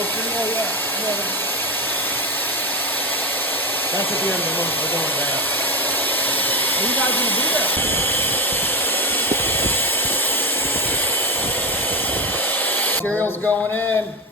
Oh, yeah. That's at the end of the month. We're going down. Are you guys going to be there? Materials going in.